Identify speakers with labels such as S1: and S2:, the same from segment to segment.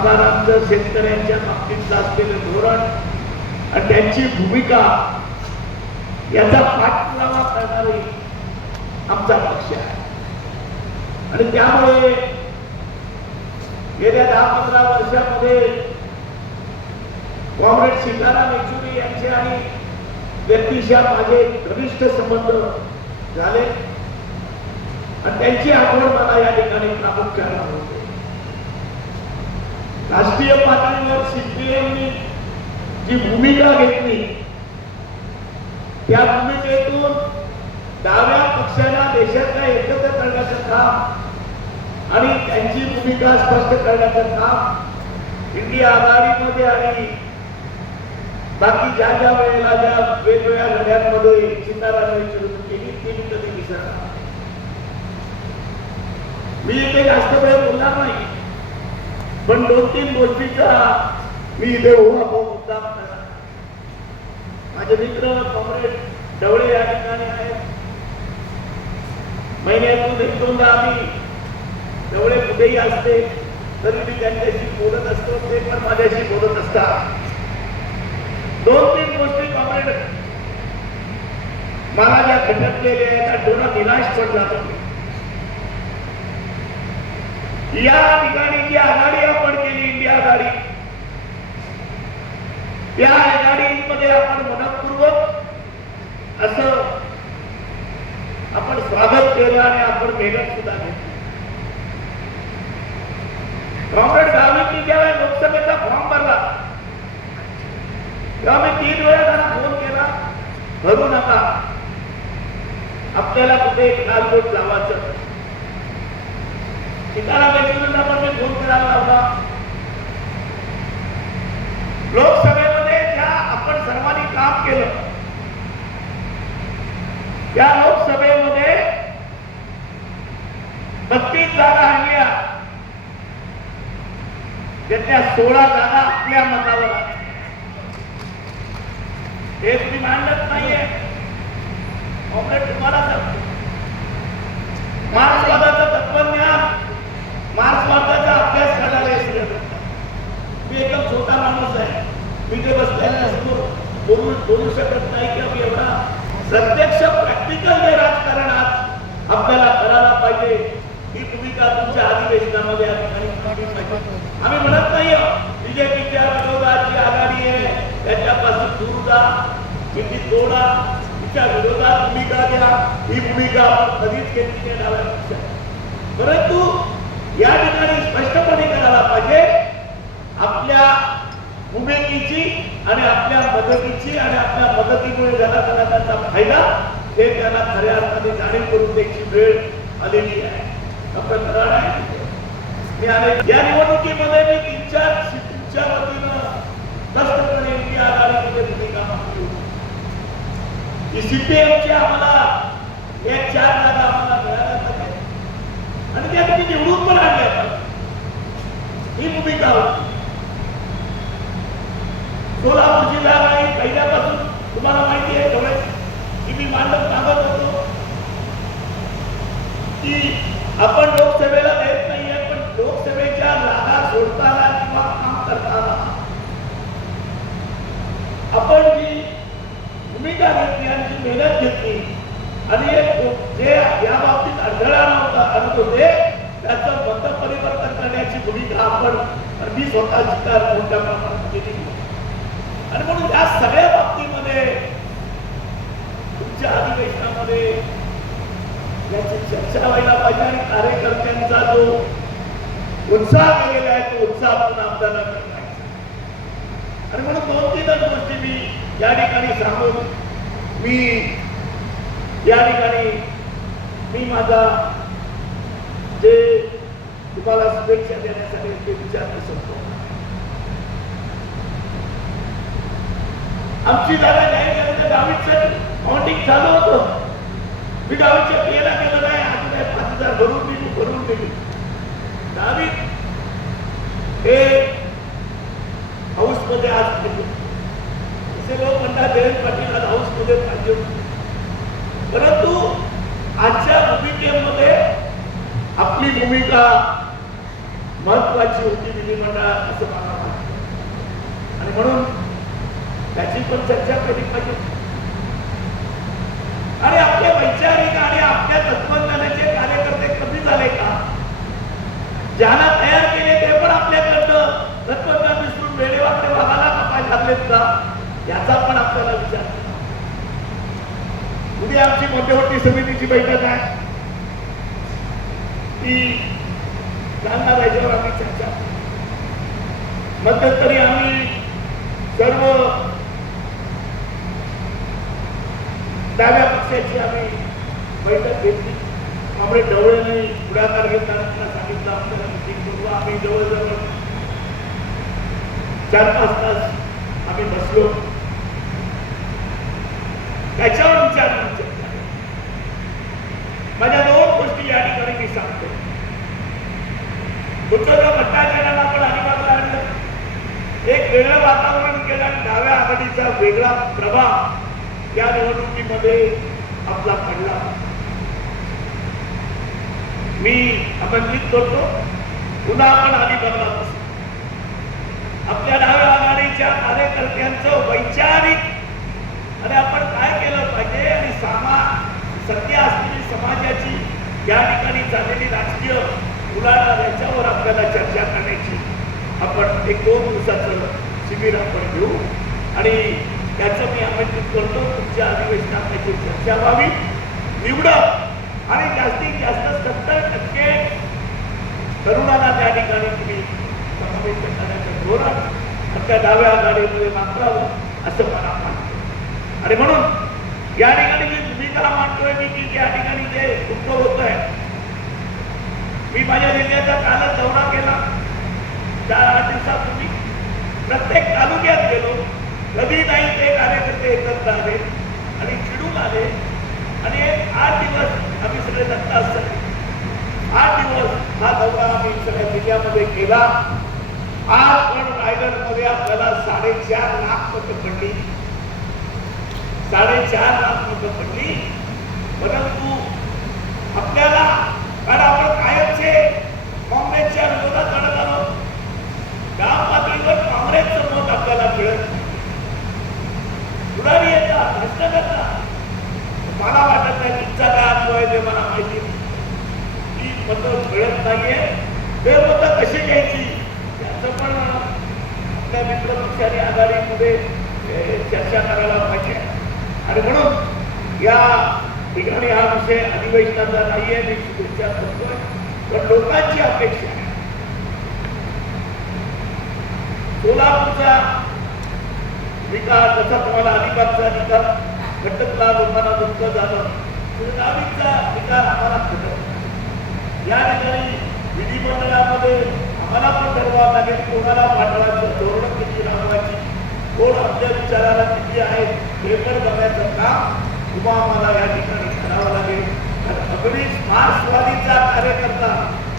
S1: आमदारांचं शेतकऱ्यांच्या बाबतीतलं असलेलं धोरण आणि त्यांची भूमिका याचा पाठपुरावा करणारी आमचा पक्ष आहे. आणि त्यामुळे गेल्या दहा पंधरा वर्षामध्ये कॉम्रेड सीताराम येचुरी यांचे आणि व्यक्तीशा माझे घनिष्ठ संबंध झाले. आणि त्यांची आठवण मला या ठिकाणी प्रामुख्याने होते. राष्ट्रीय पातळीवर सीपीएमनी जी भूमिका घेतली त्या भूमिकेतून डाव्या पक्षाला देशातला एकत्र करण्याचं काम आणि त्यांची भूमिका स्पष्ट करण्याचं काम इंडिया आघाडीमध्ये आणि बाकी ज्या ज्या वेळेला ज्या वेगवेगळ्या लढ्यांमध्ये सीताराम यांची केली ती मी कधी विसरणार. मी इथे जास्त वेळ बोलणार नाही. पण दोन तीन गोष्टीचा मी इथे उभा मुद्दाम माझे मित्र कॉम्रेड डवळे या ठिकाणी आहेत. महिन्यातून एक दोनदा आम्ही डवळे कुठेही असते तरी मी त्यांच्याशी बोलत असतो ते पण माझ्याशी बोलत असतात. दोन तीन गोष्टी कॉम्रेड मला ज्या घटकलेल्या आहेत. त्या डोळा निराश पडला तुम्ही या ठिकाणी जी आघाडी आपण केली इंडिया आघाडी. त्या आघाडीमध्ये आपण मनपूर्वक असं आपण स्वागत केलं आणि आपण मेहनत सुद्धा घेतली. कॉम्रेड गावांनी ज्यावेळेस लोकसभेचा फॉर्म भरला तेव्हा मी तीन वेळा त्यांना फोन केला भरू नका. आपल्याला कुठे कालबोट लावायचं. एकाला येचुरींना पण मी फोन करायला लावला. लोकसभेमध्ये ज्या आपण सर्वांनी काम केलं त्या लोकसभेमध्ये बत्तीस जागा आणल्या. त्यातल्या सोळा जागा आपल्या मतावर हे तुम्ही मांडत नाहीये. काँग्रेस तुम्हाला सांगतो. मार्क्सवादाचं तत्वज्ञान मार्क्सवादाचा अभ्यास करणारे श्रीमंत. मी एकदम छोटा माणूस आहे मी जे बसलेल्या बोलू बोलू शकत नाही की आम्ही एवढा? प्रत्यक्ष प्रॅक्टिकल जे राजकारण आज आपल्याला करायला पाहिजे ही भूमिका तुमच्या अधिवेशनामध्ये या ठिकाणी आम्ही म्हणत नाही बीजेपीच्या विरोधात जी आघाडी आहे त्याच्यापासून दूर जा. किती तोडा तिच्या विरोधात भूमिका घ्या ही भूमिका आपण कधीच घेतली नाही परंतु या ठिकाणी स्पष्टपणे करायला पाहिजे आपल्या भूमिकेची आणि आपल्या मदतीची आणि आपल्या मदतीमुळे ज्याला त्याला त्यांचा फायदा हे त्याला खऱ्या अर्थाने जाणीव करून द्यायची वेळ आलेली आहे. आपण कराड आहे मी अनेक या निवडणुकीमध्ये मी तीन चार सीटच्या वतीनं स्पष्टपणे इंडिया आघाडीमध्ये भूमिका मांडली होती. की आम्हाला एक चार जागा आम्हाला मिळाल्या पाहिजे आणि त्या तुम्ही निवडून पण आणल्या ही भूमिका होती. सोलापूर जिल्हा आहे. पहिल्यापासून तुम्हाला माहिती आहे थोडे की मी मांडत सांगत होतो. की आपण लोकसभेत देत नाहीये पण लोकसभेच्या जागा सोडताना किंवा काम करताना आपण जी भूमिका घेतली आणि जी मेहनत घेतली आणि एक जे या बाबतीत अडथळा नव्हता आणत होते त्याचं मत परिवर्तन करण्याची भूमिका आपण आणि मी स्वतः स्वीकार मोठ्या प्रमाणात केली आणि म्हणून या सगळ्या बाबतीमध्ये तुमच्या अधिवेशनामध्ये याची चर्चा व्हायला पाहिजे आणि कार्यकर्त्यांचा जो उत्साह केलेला आहे तो उत्साह आपण आपल्याला मिळवायचा. आणि म्हणून दोन तीनच गोष्टी मी या ठिकाणी सांगून मी या ठिकाणी मी माझा जे तुम्हाला शुभेच्छा देण्यासाठी ते विचारू शकतो आमची जागा नाही झाली तर गावीचं काउंटिंग झालं होतं. मी गावच्या क्रियेला केलं नाही अजून काय पाच हजार भरून दिली भरून दिली. गावीत हे हाऊसमध्ये आज पाहिजे असे लोक म्हणतात जयंत पाटील आज हाऊसमध्ये पाहिजे परंतु आजच्या भूमिकेमध्ये आपली भूमिका महत्वाची होती विधिमंडळात असं मला वाटतं. आणि म्हणून त्याची पण चर्चा केली पाहिजे. आणि आपले वैचारिक आणि आपल्या तत्वज्ञानाचे कार्यकर्ते कमी झाले का? ज्यांना तयार केले ते पण आपल्याकडनं तत्वज्ञान विसरून वेळेवाकडे वागायला का घातलेत का? याचा पण आपल्याला विचार उद्या आमची मध्यवर्ती समितीची बैठक आहे. ती जालना राज्यावर आम्ही चर्चा मध्यंतरी आम्ही सर्व डाव्या पक्षाची आम्ही बैठक घेतली. आम्ही डवळेने पुढाकार घेताना त्यांना सांगितलं आपल्याला मिटिंग करू. आम्ही जवळजवळ चार पाच तास आम्ही बसलो. त्याच्यावर विचार चर्चा माझ्या दोन गोष्टी या ठिकाणी मी सांगतो. बुद्धदेव भट्टाचार्यांना आपण अलिबाग लागलं एक वेगळं वातावरण केलं आणि डाव्या आघाडीचा वेगळा प्रभाव या निवडणूक मध्ये आपला पडला. मी आमंत्रित करतो पुन्हा आपण आधी बघणार आपल्या डाव्या आघाडीच्या कार्यकर्त्यांचं वैचारिक आणि आपण काय केलं पाहिजे आणि सामा सध्या असलेली समाजाची या ठिकाणी झालेली राजकीय उलाढाल याच्यावर आपल्याला चर्चा करण्याची आपण एक दोन दिवसाचं शिबिर आपण घेऊ. आणि त्याचं मी आमंत्रित करतो. तुमच्या अधिवेशनात त्याची चर्चा व्हावी. निवडा. आणि जास्तीत जास्त सत्तर टक्के तरुणांना त्या ठिकाणी तुम्ही समावेश करण्याचं धोरण आपल्या डाव्या आघाडीमध्ये वापरावं असं मला वाटतं. आणि म्हणून या ठिकाणी मी भूमिका मांडतोय मी की या ठिकाणी जे उद्भव होत आहे मी माझ्या जिल्ह्याचा कालच दौरा केला. चार आठ दिवसापूर्वी प्रत्येक तालुक्यात गेलो. कधी नाही ते कार्यकर्ते एकत्र आले आणि चिडून आले. आणि आठ दिवस आम्ही सगळे दत्ता असतात आठ दिवस हा दौरा आम्ही सगळ्या जिल्ह्यामध्ये केला. आज पण रायगडमध्ये आपल्याला साडेचार लाख मतं पडली. साडेचार लाख मतं पडली. परंतु आपल्याला कारण आपण कायमचे काँग्रेसच्या विरोधात लढत आलो गाव पातळीवर काँग्रेसचं मत आपल्याला मिळत नाही. पुढारी येतात प्रश्न करतात मला वाटत नाही तुमचा काय अनुभव आहे ते मला माहिती नाही ती मतं मिळत नाहीये. ते मतं कशी घ्यायची? याचं पण आपल्या मित्रपक्षाने आघाडीमध्ये चर्चा करायला पाहिजे. आणि म्हणून या ठिकाणी हा विषय अधिवेशनाचा नाहीये मी शुभेच्छा करतोय पण लोकांची अपेक्षा आहे. सोलापूरचा विकास जसा तुम्हाला अलिबागचा निकाल घटकला लोकांना दुःख झालं. सुनामीचा विकास आम्हाला घटक या ठिकाणी विधिमंडळामध्ये आम्हाला पण ठरवावं लागेल कोणाला पाठवायचं धोरण किती राबवायची कोण आपल्या विचाराला किती आहे हे पण बघायचं काम किंवा आम्हाला या ठिकाणी करावं लागेल. कारण अगदीच मार्क्सवादीचा कार्यकर्ता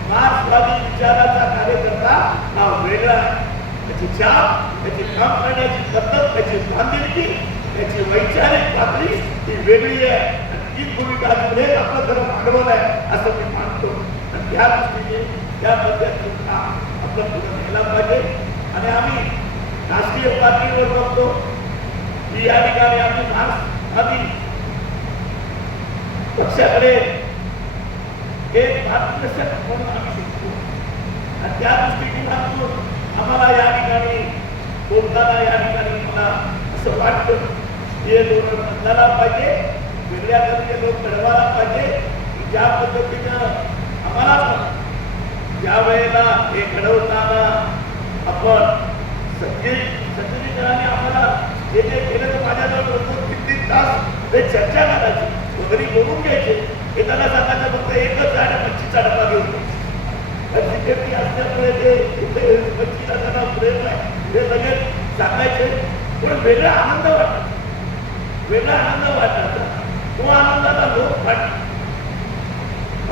S1: मार्क्सवादी विचाराचा कार्यकर्ता हा वेगळा आहे. त्याची छाप त्याची काम करण्याची पद्धत त्याची बांधिलकी त्याची वैचारिक पातळी ही वेगळी आहे. ती भूमिका पुढे आपलं खरं भांडवल आहे असं मी मानतो आणि त्या दृष्टीने त्या काम आपलं पुढे न्यायला पाहिजे. आणि आम्ही राष्ट्रीय पातळीवर बघतो की या ठिकाणी आम्ही मार्क्स आधी पक्षाकडे एक मार्गदर्शक म्हणून आम्ही शिकतो. आणि त्या दृष्टिकोनातून आम्हाला या ठिकाणी बोलताना या ठिकाणी मला असं वाटतं हे धोरण बदलायला पाहिजे वेगळ्या तऱ्हेचे लोक घडवायला पाहिजे ज्या पद्धतीनं ज्या वेळेला हे घडवताना आपण सज्जे सज्जनीकरांनी आम्हाला जे जे केलं तर माझ्याजवळ रोज किती तास ते चर्चा करायची. वगैरे बोलून घ्यायचे. हे त्यांना सांगायचं फक्त एकच झाड आणि मच्छीचा डबा घेऊन यायचा. तिथे ती असल्यामुळे ते इथे मच्छीला त्यांना प्रेम आहे हे लगेच सांगायचे. पण वेगळा आनंद वाटत. वेगळा आनंद वाटायचा तो आनंदाला लोक वाटत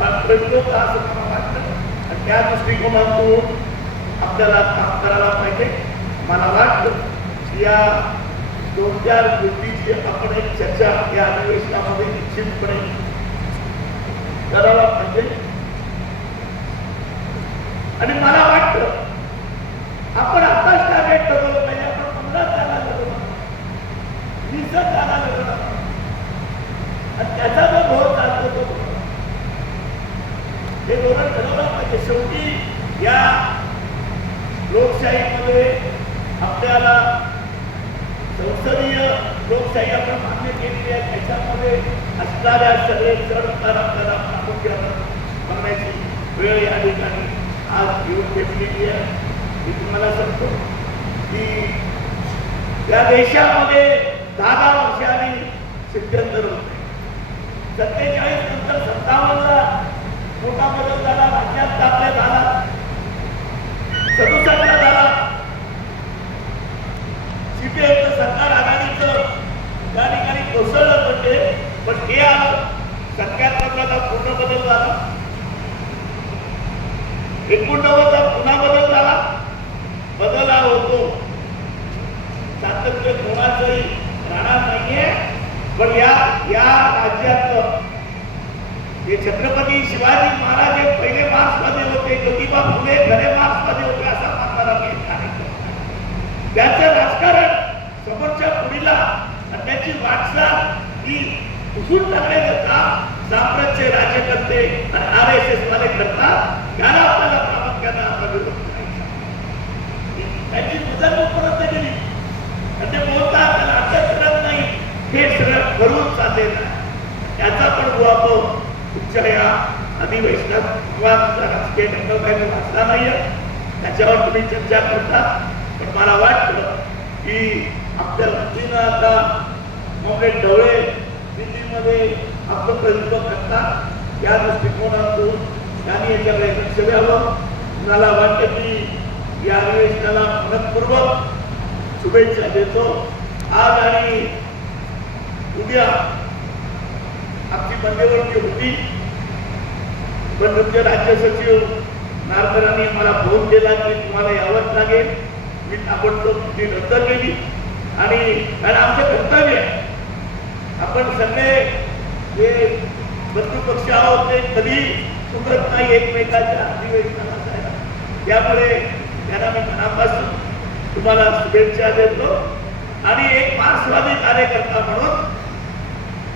S1: लोक असं मला वाटतं आणि त्या दृष्टिकोनातून आपल्याला काम करायला पाहिजे मला वाटतं की या दोन चार गोष्टीची आपण एक चर्चा या अधिवेशनामध्ये निश्चितपणे करायला पाहिजे आणि मला वाटतं आपण आताच टार्गेट ठरवलं पाहिजे आपण पंधरा जागा लढवणार वीस जागा लढवणार आणि त्याचा जो घोर चालतो तो बरोबर. हे धोरण ठरवलं शेवटी या लोकशाहीमध्ये आपल्याला संसदीय लोकशाही आपण मान्य केलेली आहे. त्याच्यामध्ये असणाऱ्या सगळे चढ उतार आपल्याला प्रामुख्यानं बघण्याची वेळ या ठिकाणी आज घेऊन घेतलेली आहे. मी तुम्हाला सांगतो की या देशामध्ये दहा दहा वर्षांनी सिद्ध्यंतर होते. सत्तेचाळीस नंतर सत्तावन्नला मोठा बदल झाला राज्यात तापल्या झाला. सदुसष्टला झाला. सीपीएमचं सरकार आघाडीचं त्या ठिकाणी कोसळलं म्हणजे पण हे आलं सत्याहत्तरला पूर्ण बदल झाला. एकोणनव्वदचा पुन्हा बदल झाला बदल हा होतो सातत्य कोणाचंही राहणार नाहीये पण या या राज्यातलं हे छत्रपती शिवाजी महाराज हे पहिले मार्क्समध्ये होते ज्योतिबा फुले खरे मार्क्समध्ये होते असा मानणारा आहे. त्याचं राजकारण समोरच्या पुढीला आणि त्याची वाटचाल ही उसून टाकण्याकरता साम्राज्य राज्यकर्ते आणि आर एस एस वाले करता त्याला आपल्याला प्रामुख्यानं आपला विरोध करायचा. त्याची मुदत परत केली आणि ते बोलतात त्याला अटक करत नाही हे सगळं करून चाललेलं आहे. त्याचा पण गुवापव तुमच्या या अधिवेशनात किंवा तुमचा राजकीय काही वाचला नाहीये त्याच्यावर तुम्ही चर्चा करता. पण मला वाटतं की आपल्या मंत्रीनं आता कॉम्रेड ढवळे दिल्लीमध्ये आपलं प्रतिनिधित्व करतात या दृष्टिकोनातून त्यांनी याच्याकडे लक्ष द्यावं. मला वाटतं की या अधिवेशनाला मनपूर्वक शुभेच्छा देतो. आज आणि उद्या आमची मध्यवर्ती होती पण राज्य सचिव नारकरांनी मला फोन केला की तुम्हाला यावंच लागेल. मी ताबडतोब ती रद्द केली. आणि कारण आमचं कर्तव्य आहे. आपण सगळे जे बंधू पक्ष आहोत ते कधी सुधरत नाही एकमेकाच्या अधिवेशनाला जायला. त्यामुळे त्यांना मी मनापासून तुम्हाला शुभेच्छा देतो. आणि एक मार्क्सवादी कार्यकर्ता म्हणून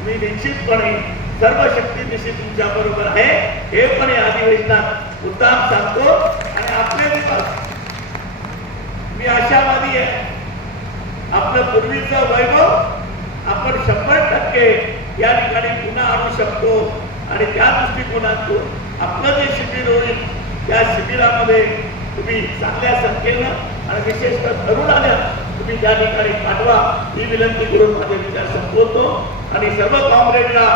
S1: मी निश्चितपणे सर्व शक्ती शक्तीनिशी तुमच्या बरोबर आहे. हे पण या अधिवेशनात मुद्दाम सांगतो. आणि आपले दिवस मी आशावादी आहे. आपलं पूर्वीचं वैभव आपण शंभर टक्के या ठिकाणी पुन्हा आणू शकतो. आणि त्या दृष्टिकोनातून आपलं जे शिबिर होईल त्या शिबिरामध्ये तुम्ही चांगल्या संख्येनं आणि विशेषतः तरुणांना तुम्ही त्या ठिकाणी पाठवा ही विनंती करून माझे विचार संपवतो. आणि सर्व काँग्रेसला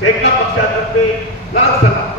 S1: शेखला पक्षातर्फे लाल सला